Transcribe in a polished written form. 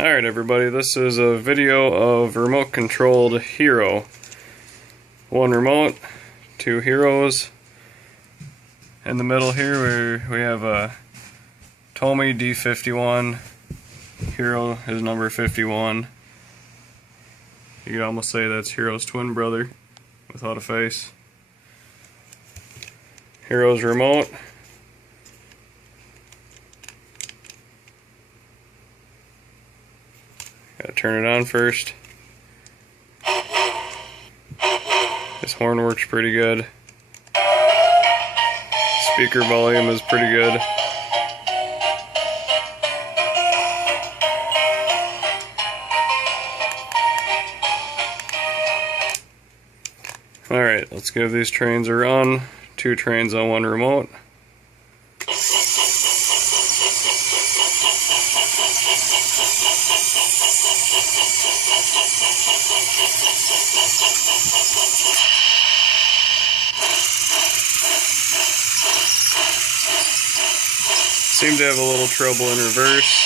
Alright everybody, this is a video of remote controlled Hiro. One remote, two Hiros. In the middle here we have a Tomy D51. Hiro is number 51. You could almost say that's Hiro's twin brother without a face. Hiro's remote. Gotta turn it on first. This horn works pretty good. Speaker volume is pretty good. Alright, let's give these trains a run. 2 trains on 1 remote. Seem to have a little trouble in reverse.